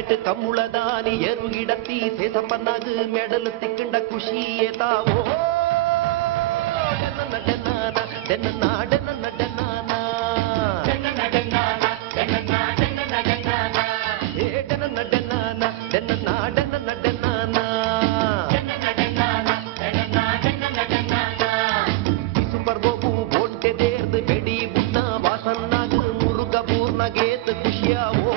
bed கம்முளதானி எருகிடத்தி சேசப்பன்னாகு மெடல் திக்குண்ட குஷியே தாவோ சூப்பர் கோபு போன்ಟೆ தேர்ந்து வெடி புண்ணா வாசன்னாகு முருக பூர்ண கேத்து குஷியாவோ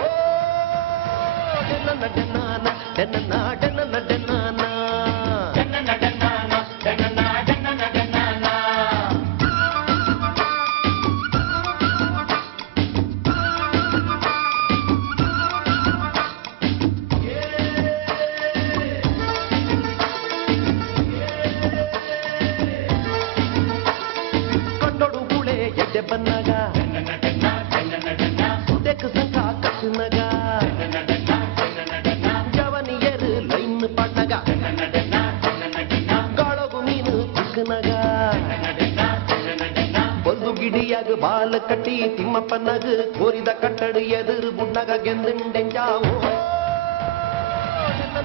ಕಂಡೊಡು ಗುಳೆ ಎಡ್ಡೆ ಬನ್ನಗ ಸುದೆಕ್ ಸಂಕ ಕಸುನಗ ಜವನಿಯರು ಲೈನ್ ಪಟ್ಟಗ ಗಾಳಗು ಮೀನು ಚಿಕ್ಕನಗ ಒಂದು ಗಿಡಿಯಾಗ ಬಾಲ ಕಟ್ಟಿ ತಿಮ್ಮಪ್ಪನಗ ಕೋರಿದ ಕಟ್ಟಡು ಎದುರು ಬುಣ್ಣಗ ಗೆಂದಿಂಡೆಂಜಾವೋ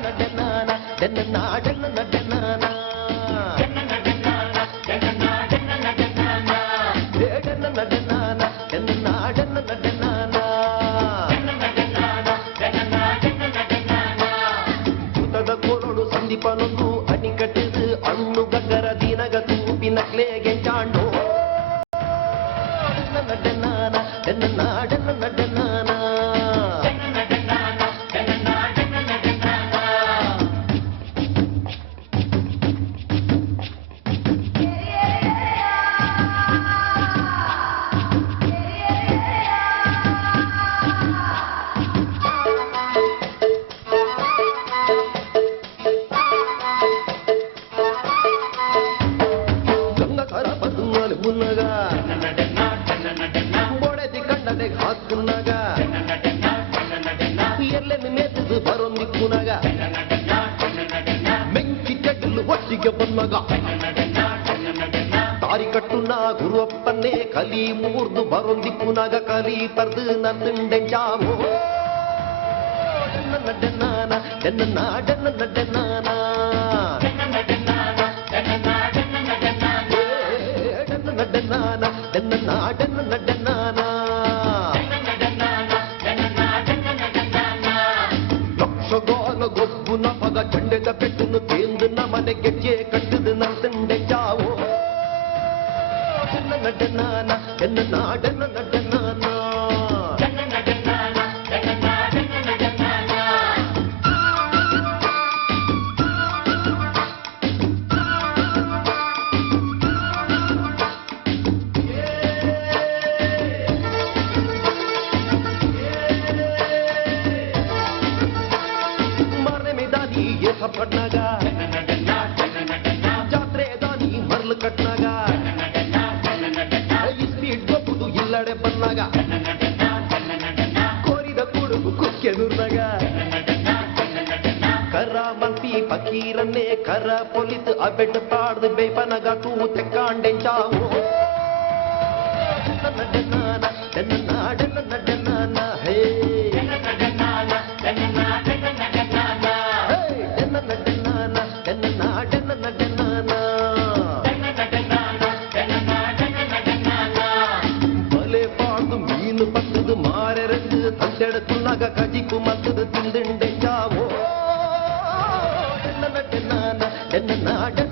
ನಡನಾನ ನಡನಾನ ನಡನಾನ ಕೋರಡು ಸಂದೀಪನೊಂದು ಅಣಿ ಕಟ್ಟಿದು ಹಣ್ಣು ಗಗ್ಗರ ದಿನಗ ತೂಪಿನ ಕ್ಲೇಗೆ ಚಾಂಡು ನಡನಾನ ನಡನಾನ ನಡನಾನ ಮುನ್ನಗ ಮೊಡೆದಿ ಕಣ್ಣನೆ ಹಾಕುನಗ ಎಲ್ಲೆನ್ನು ಮೇತದು ಬರೊಂದಿ ಕುನಗ ಮೆಂಕಿ ಚಡ್ಲು ಒಟ್ಟಿಗೆ ಬನ್ನಗ ತಾರಿ ಕಟ್ಟುನ ಗುರುವಪ್ಪನ್ನೇ ಕಲಿ ಮೂರ್ದು ಬರೊಂದಿ ಕುನಗ ಕಲಿ ಪರ್ದು ನಂದುಂಡೆ ಜಾವೋ ನಡನಾನ ನಡನಾನ ನಡನಾನ ಲಕ್ಷಗಾಲ ಗೊಬ್ಬುನ ಪಗ ಚಂಡೆದ ಪೆಟ್ಟುನು ತೇಂದು ನಮನೆ ಗೆಜ್ಜೆ ಕಟ್ಟದು ನಂತಂಡೆ ಜಾವೋ ನಡನಾನ ನಡನಾನ ನಡನಾನ ಪಟ್ನಾಗ ಜಾತ್ರೆ ದಾನಿ ಮರ್ಲು ಕಟ್ನಾಗ ಸ್ಪೀಡ್ ಗೊಬ್ಬುದು ಇಲ್ಲಡೆ ಬನ್ನಾಗ ಕೋರಿದ ಕುಡುಗು ಕುಕ್ಕೆದುರ್ನಾಗ ಕರ ಮಂತಿ ಫಕೀರನ್ನೇ ಕರ ಪೊಲಿತು ಅಬೆಡ್ ಪಾಡ್ದು ಬೇಪನಗ ತೂ ತೆಕ್ಕಾಂಡೆ ಚಾವೋ ನಡನಾನ ನಡನಾನ ನಡನಾನ ಹೇ பத்துது மாறந்து தந்தெடுத்துனாக கஜிக்கு மத்துது திண்டுண்டே ஜாவோ என்ன நாட